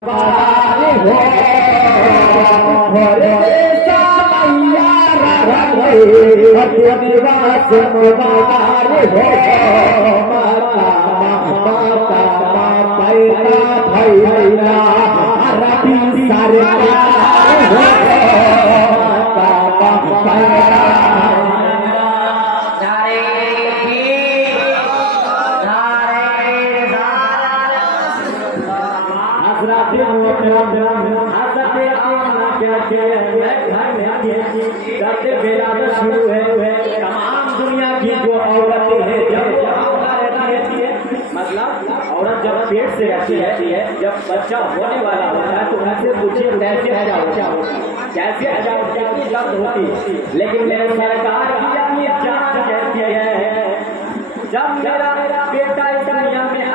तमाम दुनिया की जो औरतें हैं मतलब औरत जब पेट से रहती है जब बच्चा होने वाला होता है तो उनसे पूछिए कैसे कैसे दर्द होती है। लेकिन मेरे सरकार की अपनी जान कहती है जब मेरा बेटा इस दुनिया में आ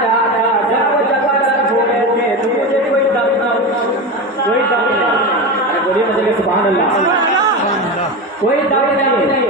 रहा था जब वो जगह हो रहे थे तो मुझे कोई दर्द नहीं। अरे बोलिए मुझे सुभान अल्लाह। कोई दर्द नहीं।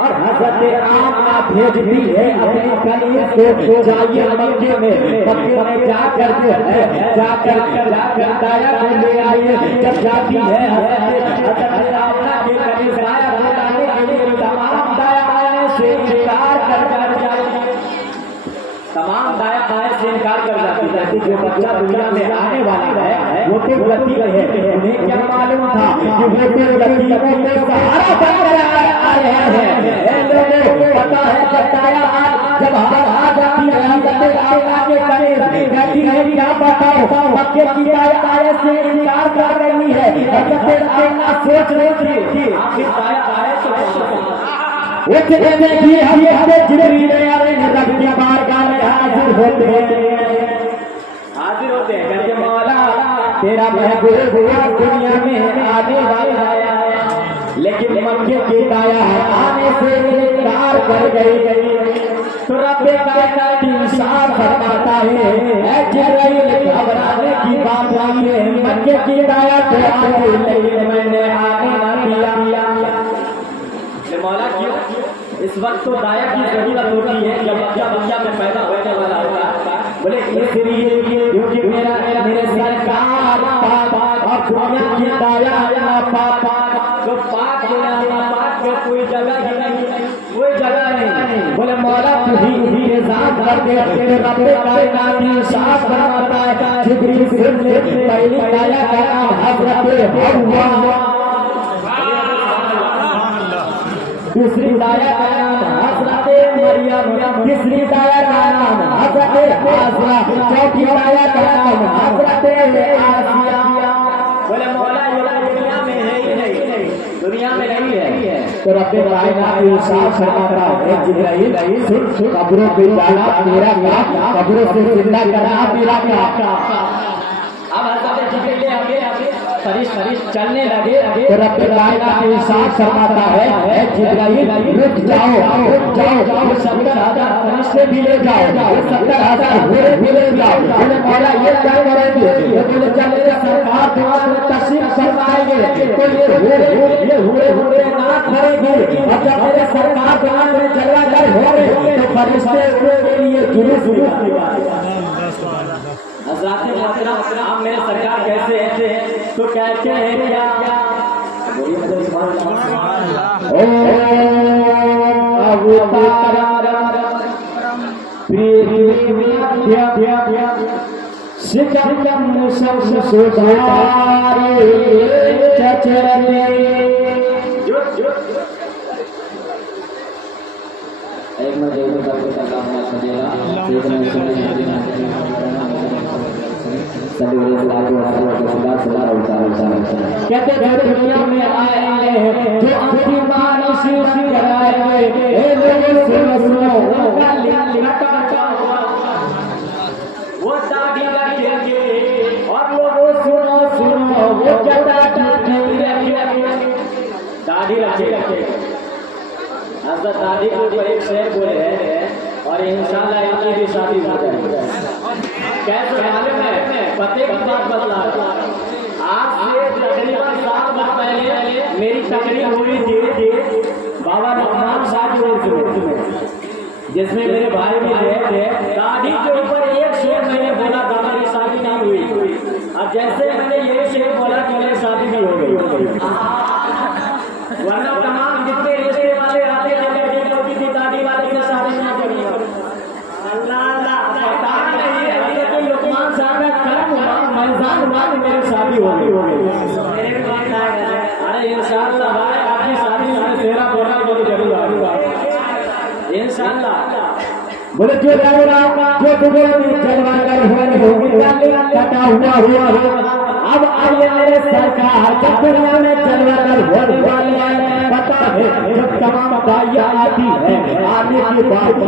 और हज़रत आमना भेजती है अपनी कलीम को चाहिए मक्के में जाकर दाया को ले आइए। जब जाती है हज़रत आमना के करीब दाया बुलाने के लिए तमाम दाया से इनकार कर जाती है। तमाम दाया से इनकार कर जाती है। जो बच्चा दुनिया में आने वाला है वो तो गलती है। उन्हें क्या मालूम था कि वो तो गलती में सहारा बनकर आ रहे हैं। पता है बताया जब हाथ जाती है आगे करे कहती है क्या बताओ मक्के की आयत से इनकार कर रही है। फिर आना सोच रही थी आखिर आया तो हमें जिब्रील रब की बारगाह में हाजिर होते हैं कहते मौला तेरा महबूब दुनिया में आने वाला है लेकिन मक्के की दाया आने से इनकार कर गई। तो रब कायनात इंसाफ फरमाता है जिब्रील घबराने की बात आई है मक्के की दाया तो आगे लेकिन मैंने आने ना दिया। मौला क्यों इस वक्त तो दाया की जरूरत होती है जब बच्चा दुनिया में पैदा होने वाला होगा। बोले इसलिए क्योंकि मेरे सरकार और दुनिया की दाया जो पाक में कोई जगह नहीं। बोले मौला तू ही साथ कर दे रब कायनात इंसाफ फरमाता है जिब्रील से पहली दाया का नाम हज़रत हव्वा दूसरी दाया का नाम हज़रत मरियम तीसरी दाया का नाम हज़रत आसिया चौथी दाया का नाम हज़रत आसिया। बोले मौला ये दुनिया में है ही नहीं दुनिया में नहीं है। तो रब कायनात इंसाफ फरमाता है जिब्रील सुन कब्रों पे जाना मेरा काम कब्रों से जिंदा करना मेरा काम। अब हज़रत जिब्रील आगे फरिश्ते चलने लगे तो रब कायनात इंसाफ फरमाता है जिब्रील रुक जाओ 70,000 फरिश्ते भी ले जाओ 70,000 घोड़े भी ले जाओ। बोले मौला ये क्या करेंगे? बोले चले सरकार तुम्हारे तशरीफ फरमाएंगे तो ये घोड़े ना करेंगे और जब मेरे सरकार दुनिया में चला जाए घोड़े तो फरिश्ते उनके लिए जुलूस आप मेरे सरकार कैसे ऐसे तो कहते हैं क्या कहते दुनिया में आएंगे जो आपकी मानस कराएंगे वो दाढ़ी रखेंगे और वो सुनो वो दाढ़ी रखेंगे। हज़रत दाढ़ी के ऊपर एक शेर बोले हैं और इंशाल्लाह इनकी भी शादी हो जाएगी। कैसे मालूम है पते की बात बदला आज से तकरीबन 7 साल पहले मेरी तकरीर हुई थी बाबा रहमान साहब की जिसमें मेरे भाई भी आए थे। दाढ़ी के ऊपर एक शेर मैंने बोला था, मेरी शादी नहीं हुई। और जैसे मैंने ये शेर बोला कि मेरी शादी भी हो गई। वरना तमाम जितने रिश्ते वाले आते थे लड़के की थी, दाढ़ी वाले से शादी नहीं करी। अल्लाह अल्लाह, पता नहीं है कि लुकमान साहब का कर्म हुआ, मैदान हुआ कि मेरी शादी हो गई। अरे इंशाअल्लाह भाई, आपकी शादी में तेरा बोला बोलो जरूर आऊंगा इंशाअल्लाह। बोले जो जलवा कटा हुआ अब आइए मेरे सरकार दुनिया में जलवा कर होने वाले पता है। जब तमाम बाइयां आती है आने की बात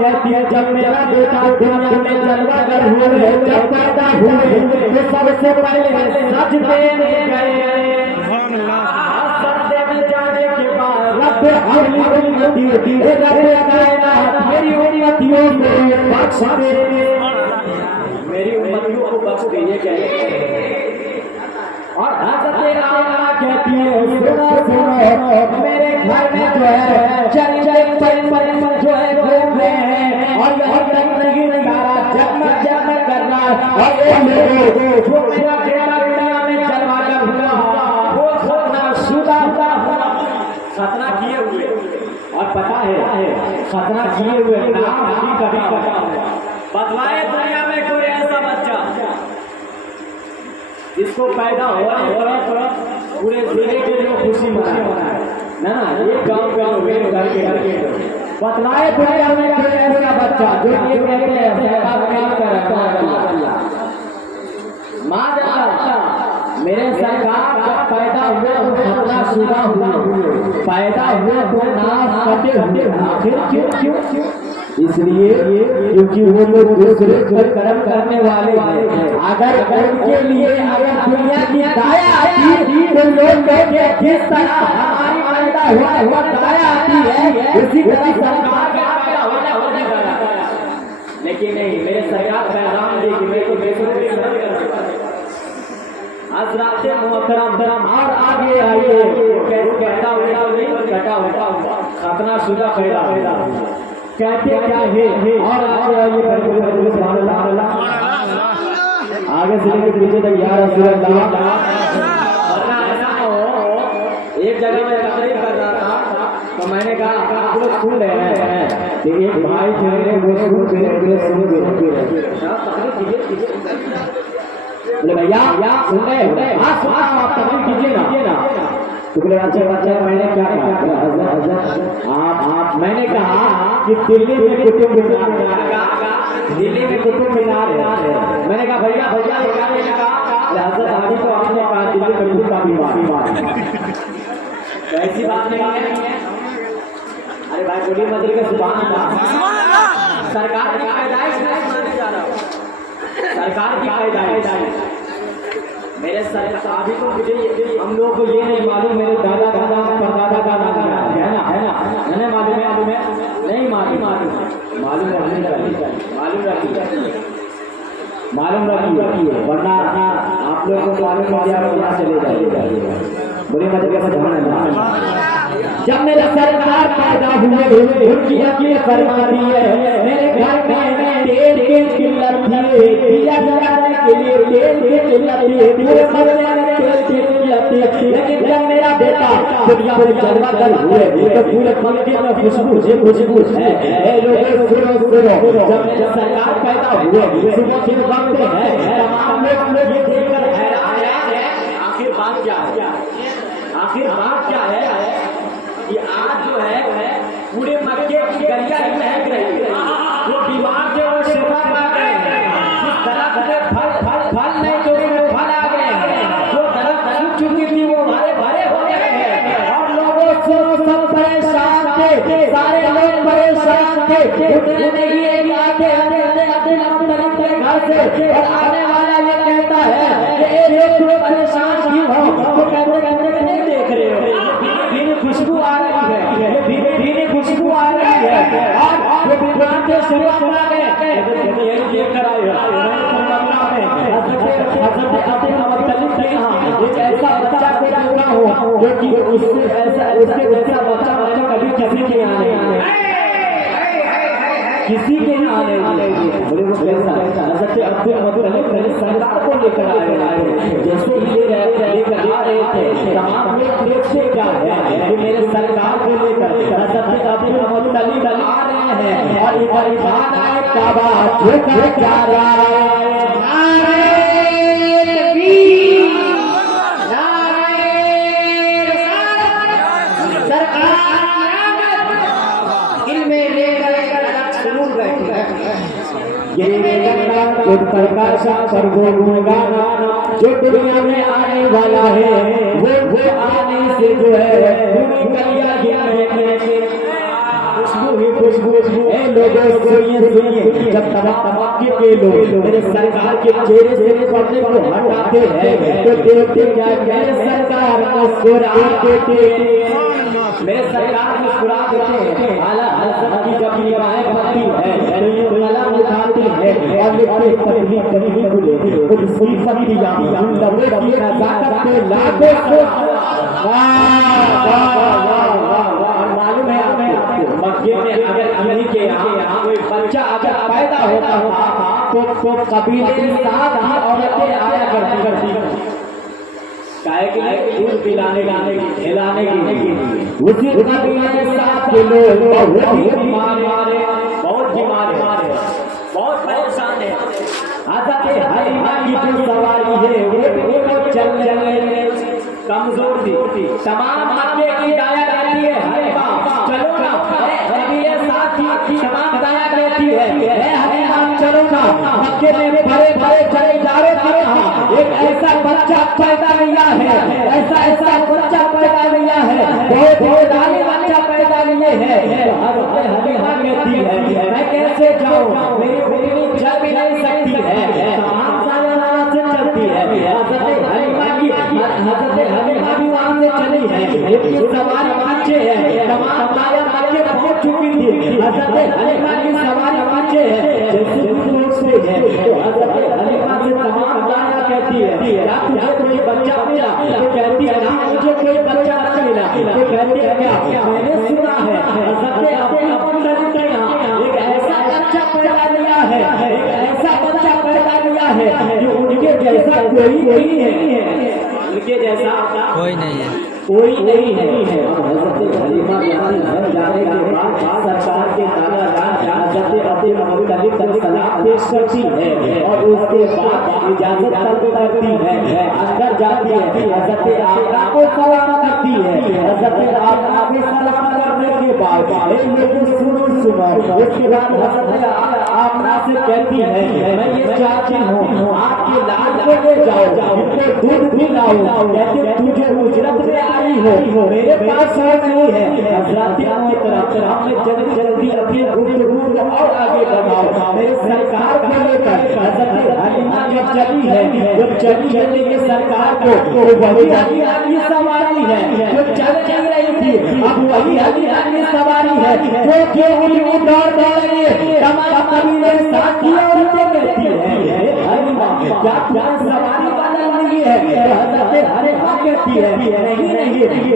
कहती है, जब मेरा बेटा दुनिया में जलवा कर हुए जब पैदा हुए तो सबसे पहले सजदे में गए। मेरी उम्मतियों को बख्श दीजिए कहे। और हज़रत आमना कहती है, सुनो सुनो मेरे घर में जो है चल जो है घूम रहे हैं और यही तक नहीं सारा जगमग जगमग कर रहा है। और जो मेरा बेटा दुनिया में जलवा कर हुआ वो सपना शुदा सपना किए हुए। और पता है सपना किए हुए नाम भी कभी बदलाए दुनिया में कोई ऐसा बच्चा जिसको पैदा हुआ पूरे जिले के लोग खुशी मनाए ना। ये गाँव घर के बदलाए दुनिया में कोई ऐसा बच्चा जो ये कहते हैं माँ मेरे सरकार जब पैदा हुए तो सपना शुदा हुआ, पैदा हुए तो नाम कटे हुए। आखिर क्यों? इसलिए क्योंकि वो लोग दूसरे पर कर्म करने वाले हैं। अगर उनके लिए अगर दुनिया की दाया आती तो लोग कहेंगे जिस तरह हमारी पैदा हुआ दाया आती है उसी तरह सरकार का पैदा होने वाला। लेकिन नहीं, मेरे सरकार पैगाम दी कि मैं तो हज़रात मोहतरम और आगे आइए कहता हुआ सपना शुदा पैदा कहते क्या है। और आगे से लेकर पीछे तक यार एक जगह में तकरीर कर रहा था तो मैंने कहा आप लोग सुन रहे हैं कि एक भाई थे वो बोले भैया सुन रहे आप तकलीफ कीजिए ना। तो बोले अच्छा मैंने क्या कहा आप मैंने कहा कि दिल्ली में कुतुब मीनार है। मैंने कहा भैया हज़रत अली को आपने कहा दिल्ली में कुतुब का बीमार ऐसी बात नहीं है। अरे भाई बोली मंदिर का सुभान अल्लाह, सरकार की पैदाइश नहीं जा रहा, सरकार की पैदाइश मेरे सरकार अभी तो मुझे हम लोग को ये नहीं मालूम मेरे दादा परदादा का नाम है ना नहीं मालूम रखिए वरना आप लोग को मालूम हो जाए यहाँ चले जाइए। बुरी मत जब मेरे सरकार पैदा हुए उनकी अकील फरमाती है मेरे घर में तेल की किल्लत थी, दिया जलाने के लिए तेल की किल्लत थी, पूरे मरने में तेल की किल्लत थी। लेकिन जब मेरा बेटा दुनिया में जलवा कर हुए तो पूरे मक्के में खुशबू है। लोग जब मेरे सरकार पैदा हुए सुबह के वक्त है तमाम लोग ये देखकर हैरान है आखिर बात क्या है कि आज जो है पूरे मक्के की गलियां ही महक रही है। जो बीमार थे वो शिफा पा गए हैं, जिस तरह के फल नहीं तो फल आ गए हैं, जो तरफ सूख चुकी थी वो भरे हो गए हैं। और लोगों सब परेशान थे, सारे लोग परेशान थे, उतने नहीं आते घर से। और आने वाला ये कहता है कि लोग परेशान क्यों हो, तो कहते नहीं देख रहे हो खुशबू आ रही है, धीरे खुशबू आ रही है। और जो विद्वान थे शुरुआत करा गए यही देख कर आए एक ऐसा बच्चा को पूरा हो जो कि उससे ऐसा बच्चा मैंने कभी किसी के यहाँ नहीं किसी के आने बोले वो कैसा हज़रत अब्दुल मुत्तलिब पहले सरकार को लेकर आए जैसे लेकर आ रहे थे तमाम लोग देखते क्या है कि मेरे सरकार को लेकर हज़रत अब्दुल मुत्तलिब आ रहे हैं और इधर खाना काबा झुक जा रहा है। जो दुनिया में आने वाला है वो आने से जो है खुशबू लोगों सुनिए जब तमाम के लोग मेरे सरकार के चेहरे से पर्दे को हटाते हैं तो देखते क्या मेरे सरकार मुस्कुराते मेरे सरकार मुस्कुरा देते हैं। आला हज़रत की जब निगाहें बनती है तो ये कलम उठाती है और लिखते तकलीफ कभी बोले खुद सुन सकती या उन लोगों की नज़ाकत पे लाखों मालूम है आपको मक्के में अगर अमीर के यहाँ कोई बच्चा अगर पैदा होता तो कबीले के साथ ही औरतें आया करती गाय के दूध पिलाने खिलाने की उसी कबीले के साथ के लोग बहुत बीमार बहुत परेशान है। हज़रत हलीमा की जो सवारी है वो चलने कमजोर थी तमाम मक्के की दाया करती है हलीमा चलो ना कबीले साथ ही तमाम दाया करती है हलीमा चलो ना मक्के में बड़े चले जा रहे थे एक ऐसा बच्चा पैदा लिया है ऐसा बच्चा पैदा लिया है बहुत दानी बच्चा पैदा लिए है हलीमा कहती है मैं कैसे जाऊँ मेरी बेटी चल भी नहीं सकती है से चलती है हज़रत हलीमा भी वहाँ से चली है लेकिन सवारी बच्चे है तमाम दाया बच्चे पहुँच चुकी थी हज़रत हलीमा की सवारी बच्चे है जैसे दूसरे है तो हज़रत हलीमा से तमाम दाया कहती है या तुझे कोई बच्चा मिला तो कहती है ना मुझे कोई बच्चा नहीं मिला तो कहती है क्या मैंने सुना है हज़रत अब्दुल मुत्तलिब ने यहाँ एक ऐसा बच्चा पैदा लिया है एक ऐसा बच्चा पैदा लिया है जो उनके जैसा कोई नहीं है उनके जैसा कोई नहीं है हज़रत हलीमा घर जाने के बाद सरकार के हज़रत अब्दुल मुत्तलिब तक सलाम पेश करती है और उसके बाद इजाजत तलब करती है अंदर जाती है हज़रत आका को सलाम करती है हज़रत आका को सलाम करने के बाद सुनो उसके बाद हज़रत आका से कहती है मैं ये चाहती हूँ आपके लाल को ले जाओ इनको दूध पिलाओ कहते तुझे उजरत में आई हो मेरे पास नहीं है हज़रत हमने जल्दी अपनी गुफ्तगू और आगे बढ़ाओ मेरे सरकार को लेकर हज़रत हलीमा जब चली है लेकिन सरकार को वही हलीमा की सवारी है जो चल रही थी अब वही हलीमा की सवारी है वो क्यों दौड़ रही तमाम कबीले साथी औरतें कहती है हलीमा क्या सवारी बदल रही है हज़रत हलीमा कहती है नहीं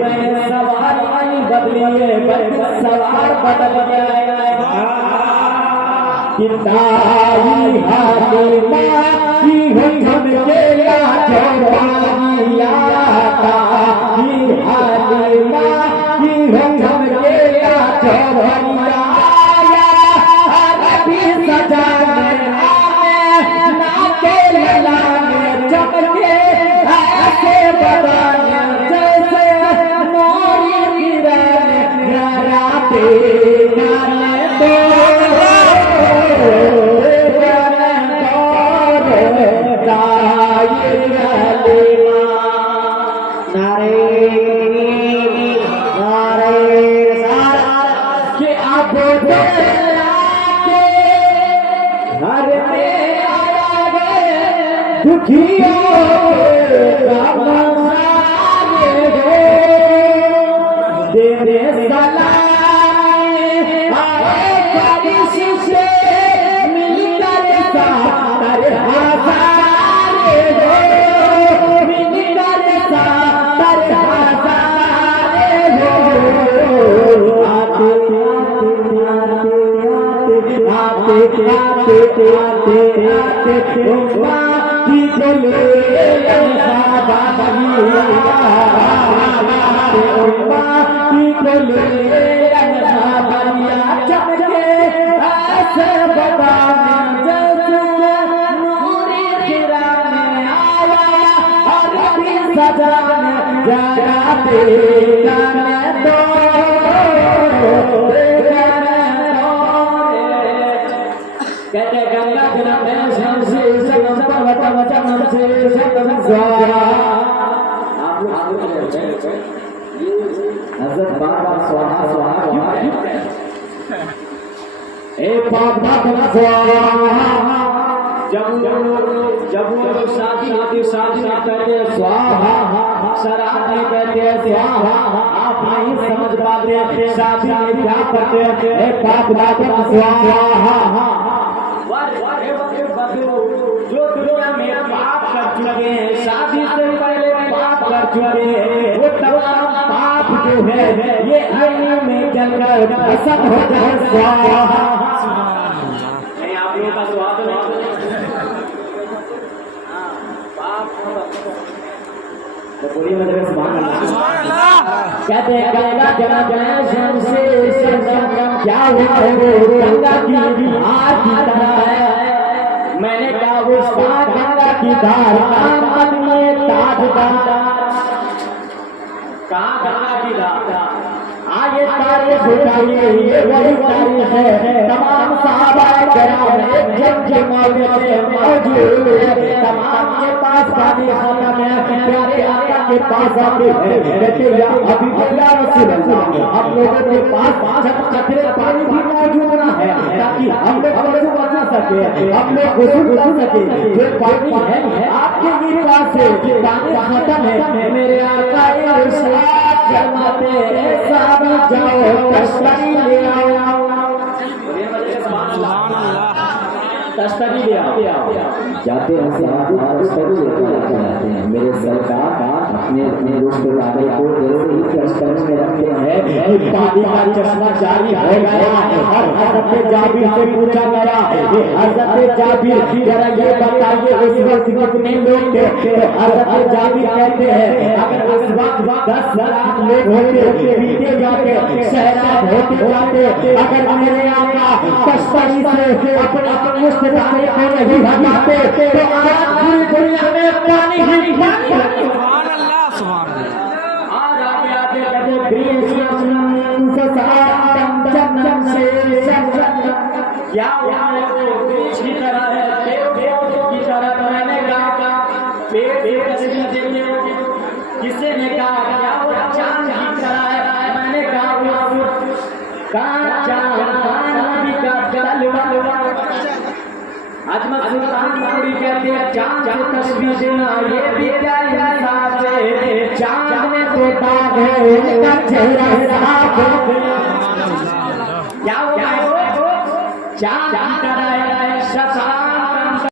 मैं सवारी बदली है बल्कि सवार बदल गया किताई हलीमा की हम के हलीमा की हम के सजा ना के लाने चमके ऐसे बदाने जैसे मोरी गिरने राते आते आते आते उम्मा की चले साबा बगिया उम्मा की चले साबा बगिया चमके ऐसे बताने जैसे नूरी खिराने आया और भी सजाने जगाते गाने दो कहते गंगा गंगा में शमसे संगम पर्वतम चमन से संगम स्वाहा आप लोग हजरत बाबा स्वाहा स्वाहा ए बाबा स्वाहा जब वो शादी होती शादी में कहते स्वाहा शराब में कहते स्वाहा आप नहीं समझ पाते शादी में क्या करते ए बाबा स्वाहा जो दुनिया में पाप कर चुके हैं शादी से पहले पाप कर चुके हैं वो तमाम पाप जो है ये आईने में जलकर भस्म हो जाए स्वाहा नहीं आप लोगों का स्वाद नहीं तो पूरी मजलिस सुभान अल्लाह कहते हैं गंगा जना जना शमसे संगम क्या हुआ है गंगा की आरती तरह है मैंने कहा वो गंगा की धार में ताजदार कहाँ गंगा की धार आगे तारीख उठाइए ये वही तारीख है तमाम सहाबा किराम जब मौके पे मौजूद है तमाम के पास पानी खाता है प्यारे आका के पास आते हैं कहते या अभी या रसूल अल्लाह हम लोगों के पास कतरे पानी भी मौजूद ना है ताकि हम लोग वजू बना सके हम लोग गुस्ल कर सके ये पानी है आपके मेरे पास से पानी खत्म है मेरे आका इरशाद फरमाते हैं सब जाओ तश्तरी ले आओ तश्तरी ले आओ जाते हैं तश्तरी लेकर जाते हैं मेरे सरकार अपने अपने रिश्तेदारों को जैसे ही तश्तरी में रखते हैं पानी का चश्मा जारी हो गया और हजरत जाबिर से पूछा गया ये हजरत जाबिर जरा ये बताइए उस वक्त कितने लोग थे हजरत जाबिर कहते हैं अगर उस वक्त 10 लाख लोग होते पीते जाते शहराब होते जाते अगर मेरे आका तश्तरी से अपने रिश्तेदारों को नहीं हटाते तो आज पूरी दुनिया में पानी ही पानी सुभान अल्लाह सुभान अल्लाह आज आगे आते कहते ग्रीष्म ससातम जन्नम से क्या है वो वृक्ष की तरह है पेड़ की तरह मैंने कहा पेड़ किसी ने कहा क्या वो चांद की तरह है मैंने कहा वो चांद का जलवा अजमत सुल्तानपुरी कहते हैं चांद को तस्वीर देना ये भी क्या इंसाफ है चांद में तो दाग है उनका चेहरा